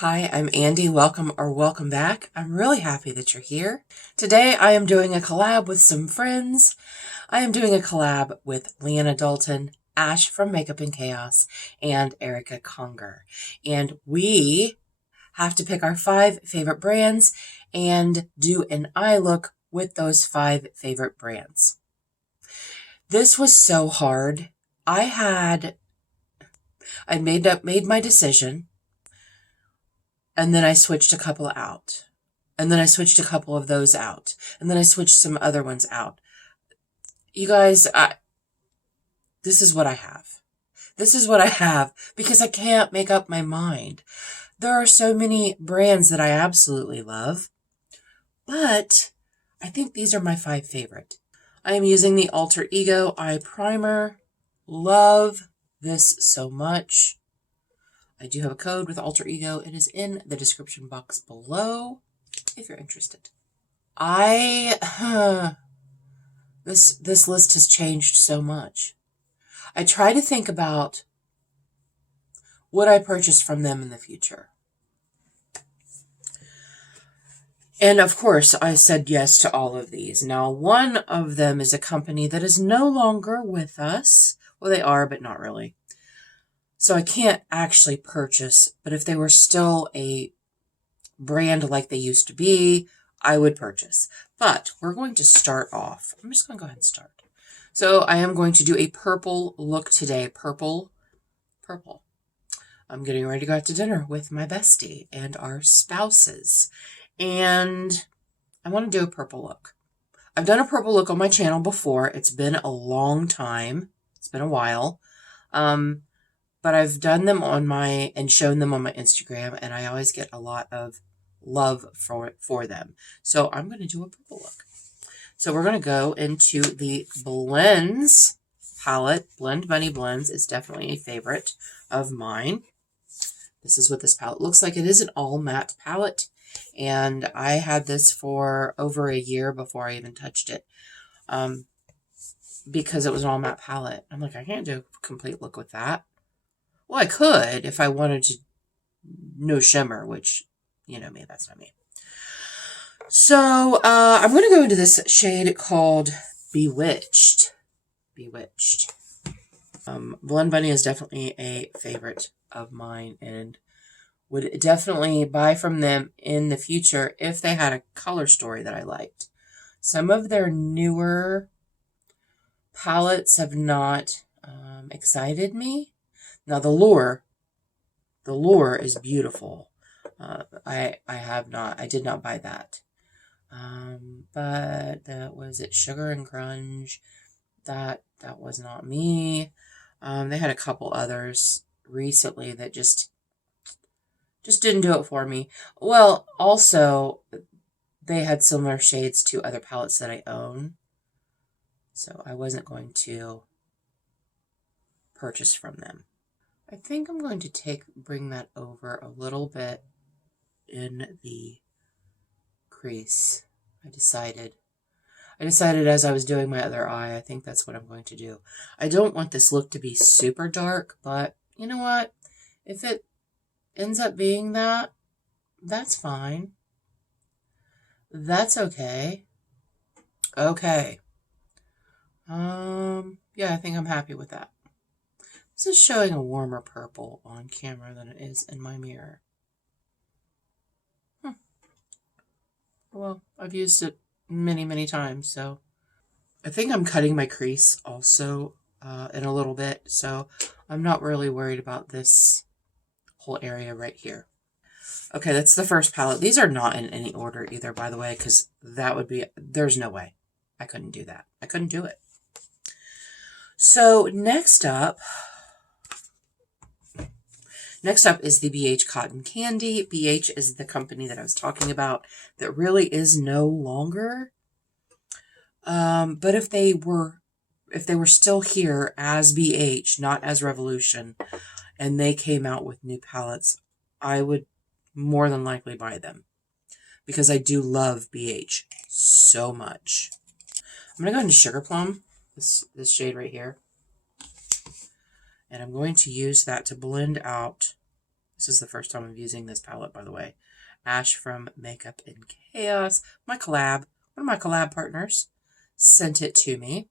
Hi, I'm Andi. Welcome back. I'm really happy that you're here. Today I am doing a collab with some friends. I am doing a collab with Leanna Dalton, Ash from Makeup and Chaos, and Erica Conger. And we have to pick our 5 favorite brands and do an eye look with those 5 favorite brands. This was so hard. I made my decision. And then I switched a couple out. And then I switched a couple of those out. And then I switched some other ones out. You guys, this is what I have. This is what I have because I can't make up my mind. There are so many brands that I absolutely love. But I think these are my 5 favorite. I am using the Alter Ego Eye Primer. Love this so much. I do have a code with Alter Ego. It is in the description box below if you're interested. This list has changed so much. I try to think about would I purchase from them in the future. And of course, I said yes to all of these. Now, one of them is a company that is no longer with us. Well, they are, but not really. So I can't actually purchase, but if they were still a brand like they used to be, I would purchase. But we're going to start off. I'm just going to go ahead and start. So I am going to do a purple look today. Purple. I'm getting ready to go out to dinner with my bestie and our spouses. And I want to do a purple look. I've done a purple look on my channel before. It's been a long time. It's been a while. But I've done them and shown them on my Instagram, and I always get a lot of love for them. So I'm going to do a purple look. So we're going to go into the Blends palette. Blend Bunny Blends is definitely a favorite of mine. This is what this palette looks like. It is an all matte palette, and I had this for over a year before I even touched it. Because it was an all matte palette. I'm like, I can't do a complete look with that. Well, I could if I wanted to no shimmer, which, you know me, that's not me. So, I'm going to go into this shade called Bewitched. Blend Bunny is definitely a favorite of mine and would definitely buy from them in the future if they had a color story that I liked. Some of their newer palettes have not excited me. Now the lure is beautiful. I did not buy that. But that was it. Sugar and Grunge. That was not me. They had a couple others recently that just didn't do it for me. Well, also they had similar shades to other palettes that I own. So I wasn't going to purchase from them. I think I'm going to bring that over a little bit in the crease. I decided as I was doing my other eye, I think that's what I'm going to do. I don't want this look to be super dark, but you know what? If it ends up being that, that's fine. That's okay. Okay. Yeah, I think I'm happy with that. This is showing a warmer purple on camera than it is in my mirror. Well, I've used it many, many times, so I think I'm cutting my crease also in a little bit, so I'm not really worried about this whole area right here. Okay, that's the first palette. These are not in any order either, by the way, because there's no way. I couldn't do that. I couldn't do it. So next up is the BH Cotton Candy. BH is the company that I was talking about that really is no longer. But if they were still here as BH, not as Revolution, and they came out with new palettes, I would more than likely buy them because I do love BH so much. I'm going to go into Sugar Plum, this shade right here. And I'm going to use that to blend out This is the first time I'm using this palette, by the way. Ash from Makeup and Chaos. My collab, one of my collab partners sent it to me.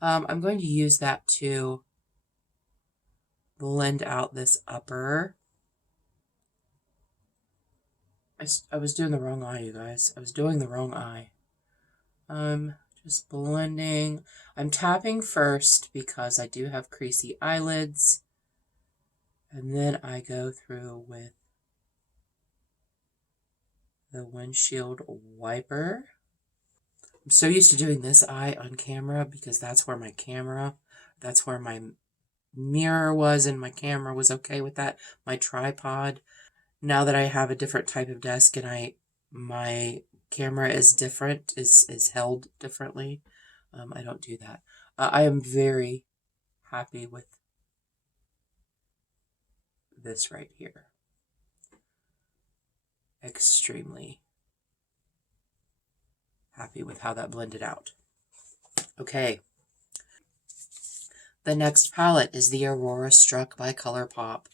I'm going to use that to blend out this upper. I was doing the wrong eye, you guys. I was doing the wrong eye. Just blending. I'm tapping first because I do have creasy eyelids. And then I go through with the windshield wiper. I'm so used to doing this eye on camera because that's where my mirror was, and my camera was okay with that. My tripod. Now that I have a different type of desk and my camera is different, is held differently, I don't do that. I am very happy with this right here. Extremely happy with how that blended out. Okay. The next palette is the Aurora Struck by Colourpop.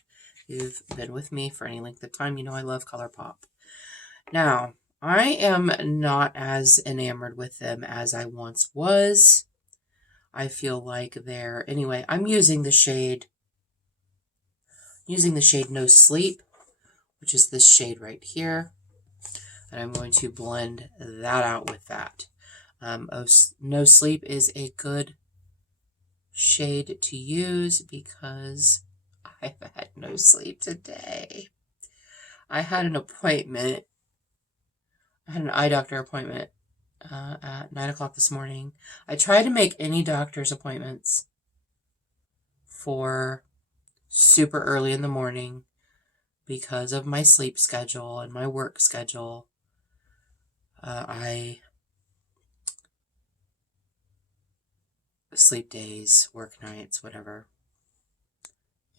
You've been with me for any length of time, you know I love Colourpop. Now, I am not as enamored with them as I once was. I feel like anyway, I'm using the shade No Sleep, which is this shade right here. And I'm going to blend that out with that. No Sleep is a good shade to use because I've had no sleep today. I had an appointment. I had an eye doctor appointment at 9 o'clock this morning. I try to make any doctor's appointments for super early in the morning because of my sleep schedule and my work schedule. I sleep days, work nights, whatever.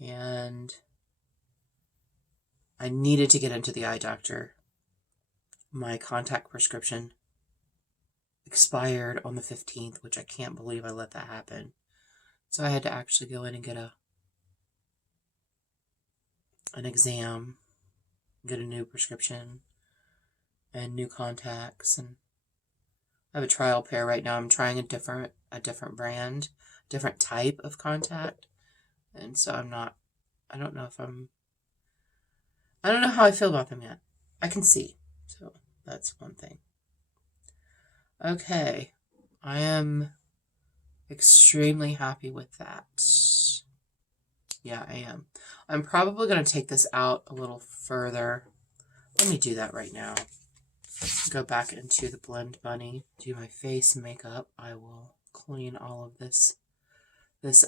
And I needed to get into the eye doctor. My contact prescription expired on the 15th, which I can't believe I let that happen. So I had to actually go in and get an exam, get a new prescription, and new contacts. And I have a trial pair right now. I'm trying a different brand, different type of contact. And so I don't know how I feel about them yet. I can see. So that's one thing. Okay. I am extremely happy with that. Yeah, I am. I'm probably going to take this out a little further. Let me do that right now. Go back into the Blend Bunny, do my face makeup. I will clean all of this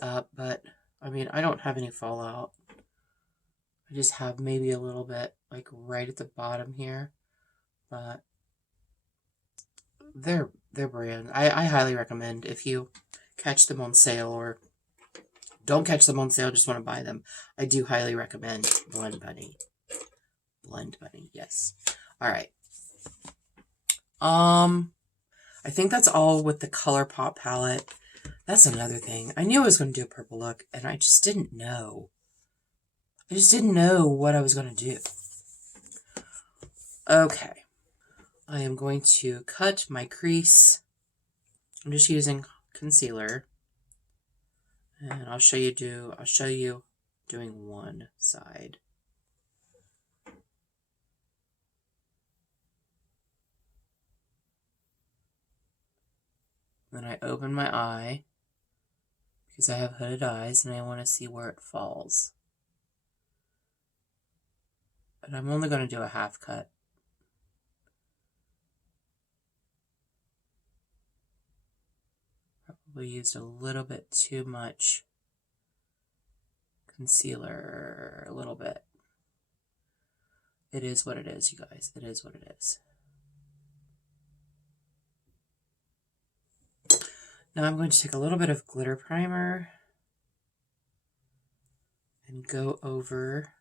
up, but I mean, I don't have any fallout. I just have maybe a little bit like right at the bottom here, but they're brand. I highly recommend if you catch them on sale or don't catch them on sale, just want to buy them. I do highly recommend Blend Bunny. Blend Bunny, yes. All right. I think that's all with the Colourpop palette. That's another thing. I knew I was going to do a purple look, and I just didn't know. I just didn't know what I was going to do. Okay. I am going to cut my crease. I'm just using concealer. And I'll show you doing one side. Then I open my eye because I have hooded eyes and I want to see where it falls. But I'm only going to do a half cut. Probably used a little bit too much concealer, a little bit. It is what it is, you guys. It is what it is. Now I'm going to take a little bit of glitter primer and go over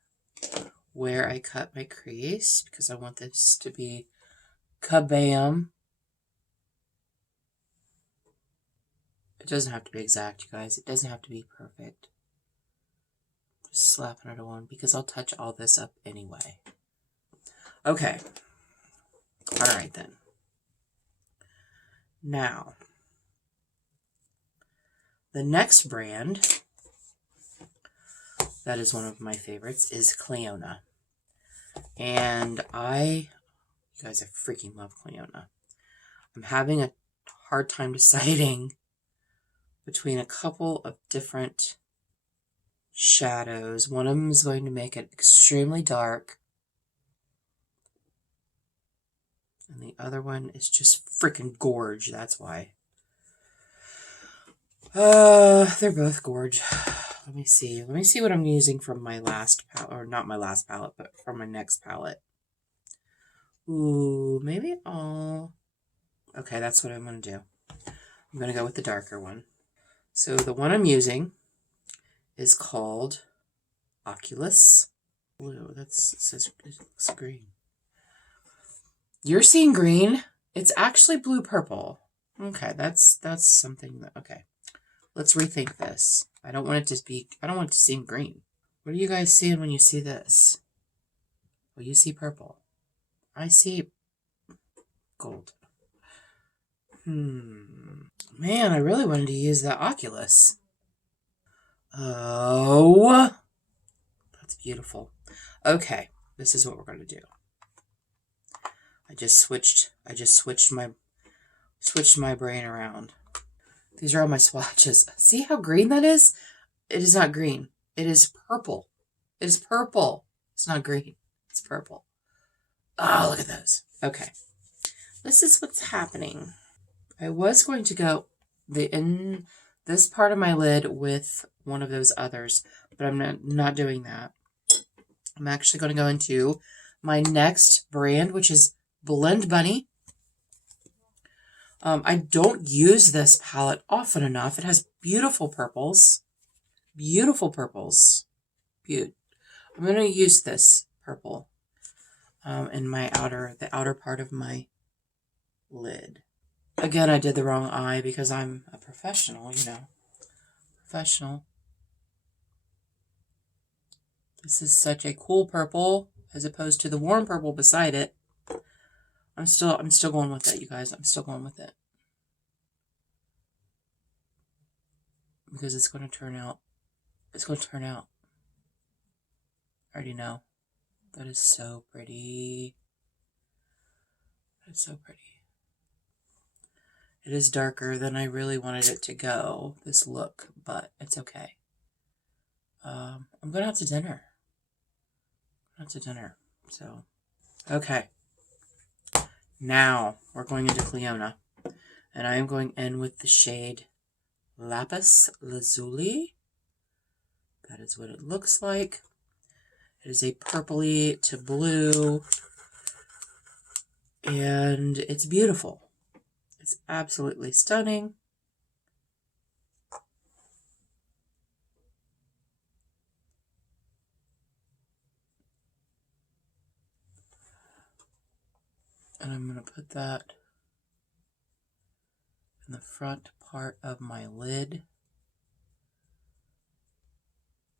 where I cut my crease because I want this to be kabam. It doesn't have to be exact, you guys. It doesn't have to be perfect. Just slapping it on because I'll touch all this up anyway. Okay. All right then. Now, the next brand that is one of my favorites is Cleona. And you guys, I freaking love Cleona. I'm having a hard time deciding between a couple of different shadows. One of them is going to make it extremely dark. And the other one is just freaking gorge. That's why. They're both gorge. Let me see. Let me see what I'm using from my last palette. Or not my last palette, but from my next palette. Ooh, maybe I'll... Okay, that's what I'm going to do. I'm going to go with the darker one. So the one I'm using is called Oculus Blue. It looks green. You're seeing green? It's actually blue-purple. Okay, that's something that... Okay. Let's rethink this. I don't want it to seem green. What are you guys seeing when you see this? Well, you see purple. I see gold. Man, I really wanted to use that Oculus. Oh, that's beautiful. Okay, this is what we're going to do. I just switched my brain around. These are all my swatches. See how green that is? It is not green. It is purple. It is purple. It's not green. It's purple. Oh, look at those. Okay. This is what's happening. I was going to go in this part of my lid with one of those others, but I'm not doing that. I'm actually going to go into my next brand, which is Blend Bunny. I don't use this palette often enough. It has beautiful purples. Beautiful purples. I'm going to use this purple in the outer part of my lid. Again, I did the wrong eye because I'm a professional, you know. Professional. This is such a cool purple as opposed to the warm purple beside it. I'm still going with it, you guys. I'm still going with it. Because it's going to turn out. It's going to turn out. I already know. That is so pretty. That's so pretty. It is darker than I really wanted it to go, this look, but it's okay. I'm going out to dinner. So, okay. Now, we're going into Cleona. And I am going in with the shade Lapis Lazuli. That is what it looks like. It is a purpley to blue. And it's beautiful. It's absolutely stunning. And I'm going to put that in the front part of my lid.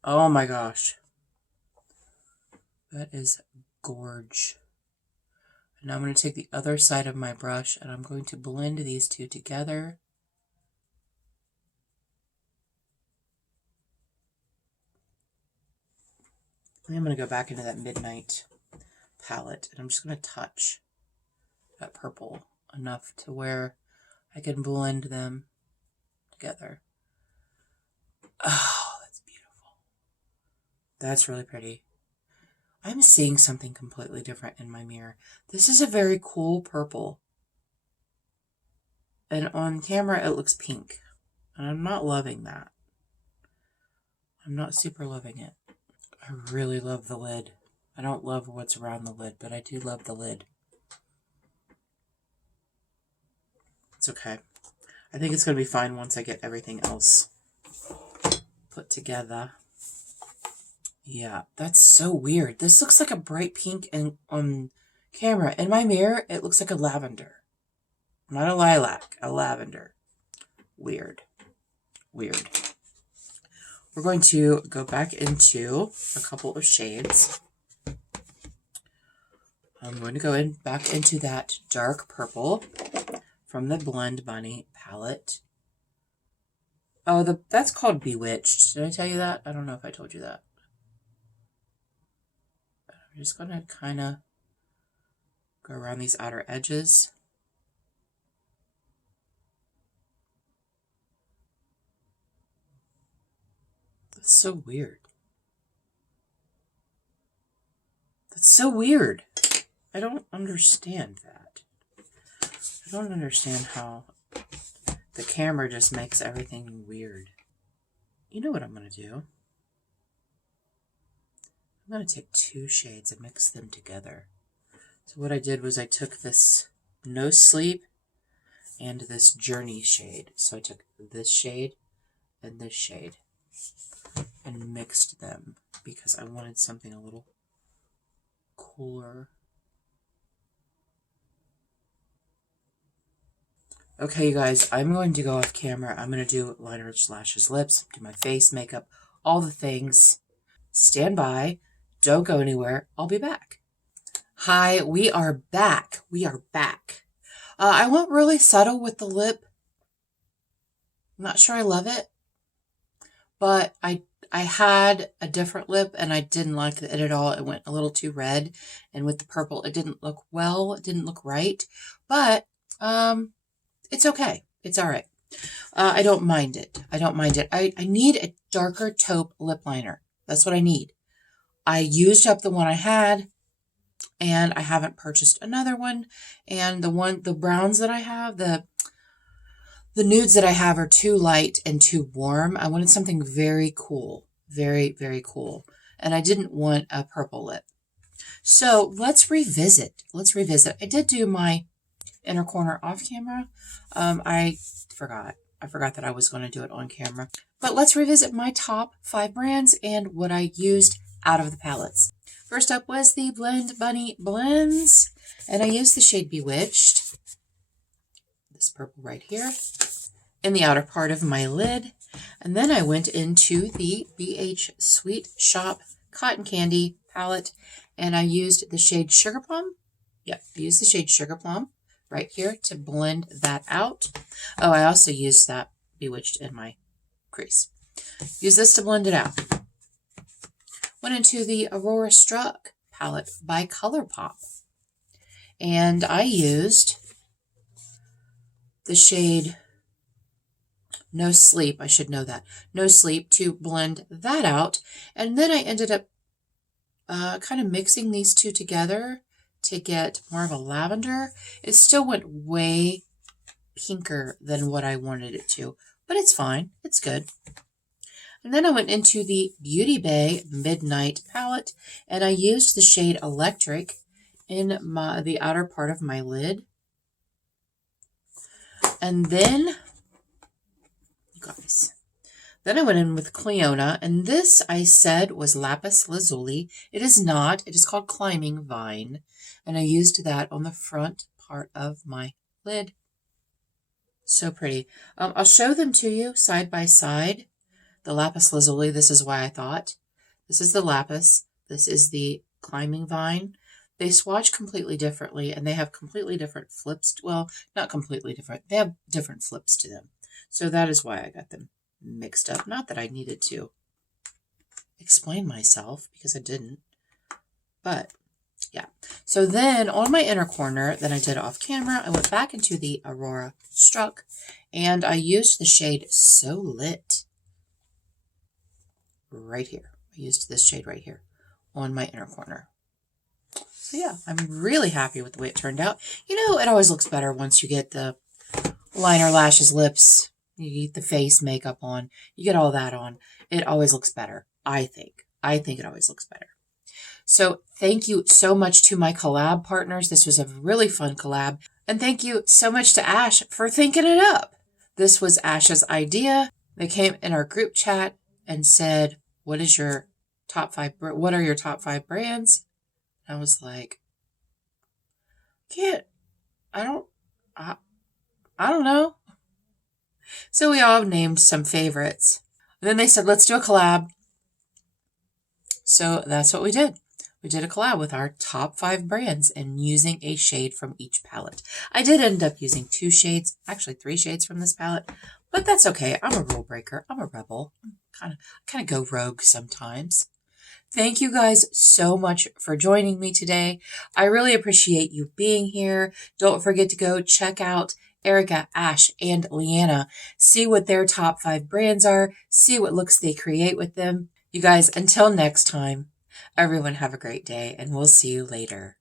Oh my gosh. That is gorge. And now I'm going to take the other side of my brush and I'm going to blend these two together. And I'm going to go back into that Midnight palette and I'm just going to touch that purple enough to where I can blend them together. Oh, that's beautiful. That's really pretty. I'm seeing something completely different in my mirror. This is a very cool purple. And on camera, it looks pink. And I'm not loving that. I'm not super loving it. I really love the lid. I don't love what's around the lid, but I do love the lid. It's okay. I think it's going to be fine once I get everything else put together. Yeah, that's so weird. This looks like a bright pink and on camera. In my mirror, it looks like a lavender. Not a lilac, a lavender. Weird. Weird. we're going to go back into a couple of shades. I'm going to go back into that dark purple from the Blend Bunny palette. Oh, that's called Bewitched. Did I tell you that? I don't know if I told you that. I'm just going to kind of go around these outer edges. That's so weird. That's so weird. I don't understand that. I don't understand how the camera just makes everything weird. You know what I'm going to do? I'm going to take 2 shades and mix them together. So what I did was I took this No Sleep and this Journey shade. So I took this shade and this shade and mixed them because I wanted something a little cooler. Okay, you guys, I'm going to go off camera. I'm going to do liners, lashes, lips, do my face, makeup, all the things. Stand by. Don't go anywhere. I'll be back. Hi, we are back. We are back. I went really subtle with the lip. I'm not sure I love it, but I had a different lip and I didn't like it at all. It went a little too red, and with the purple, it didn't look well. It didn't look right, but it's okay. It's all right. I don't mind it. I don't mind it. I need a darker taupe lip liner. That's what I need. I used up the one I had, and I haven't purchased another one. And the browns that I have, the nudes that I have are too light and too warm. I wanted something very cool. Very, very cool. And I didn't want a purple lip. So let's revisit. I did do my inner corner off camera. I forgot that I was going to do it on camera. But let's revisit my top 5 brands and what I used out of the palettes. First up was the Blend Bunny Blends, and I used the shade Bewitched, this purple right here, in the outer part of my lid. And then I went into the BH Sweet Shop Cotton Candy palette, and I used the shade Sugar Plum. Yep, I used the shade Sugar Plum right here to blend that out. Oh, I also used that Bewitched in my crease. Use this to blend it out. Went into the Aurora Struck palette by Colourpop, and I used the shade No Sleep. I should know that. No Sleep to blend that out, and then I ended up kind of mixing these two together to get more of a lavender. It still went way pinker than what I wanted it to, but it's fine. It's good. And then I went into the Beauty Bay Midnight palette, and I used the shade Electric in the outer part of my lid. And then, you guys, then I went in with Cleona, and this I said was Lapis Lazuli. It is not. It is called Climbing Vine, and I used that on the front part of my lid. So pretty. I'll show them to you side by side. The Lapis Lazuli, this is why I thought. This is the Lapis. This is the Climbing Vine. They swatch completely differently, and they have completely different flips. Well, not completely different. They have different flips to them. So that is why I got them mixed up. Not that I needed to explain myself, because I didn't. But, yeah. So then, on my inner corner that I did off camera, I went back into the Aurora Struck, and I used the shade So Lit right here. I used this shade right here on my inner corner. So yeah, I'm really happy with the way it turned out. You know, it always looks better once you get the liner, lashes, lips, you get the face makeup on, you get all that on. It always looks better, I think. I think it always looks better. So thank you so much to my collab partners. This was a really fun collab. And thank you so much to Ash for thinking it up. This was Ash's idea. They came in our group chat and said, what are your top 5 brands? I was like, I don't know. So we all named some favorites. And then they said, let's do a collab. So that's what we did. We did a collab with our top 5 brands and using a shade from each palette. I did end up using 2 shades, actually 3 shades from this palette, but that's okay. I'm a rule breaker. I'm a rebel. I kind of go rogue sometimes. Thank you guys so much for joining me today. I really appreciate you being here. Don't forget to go check out Erica, Ash, and Leanna. See what their top 5 brands are. See what looks they create with them. You guys, until next time, everyone have a great day, and we'll see you later.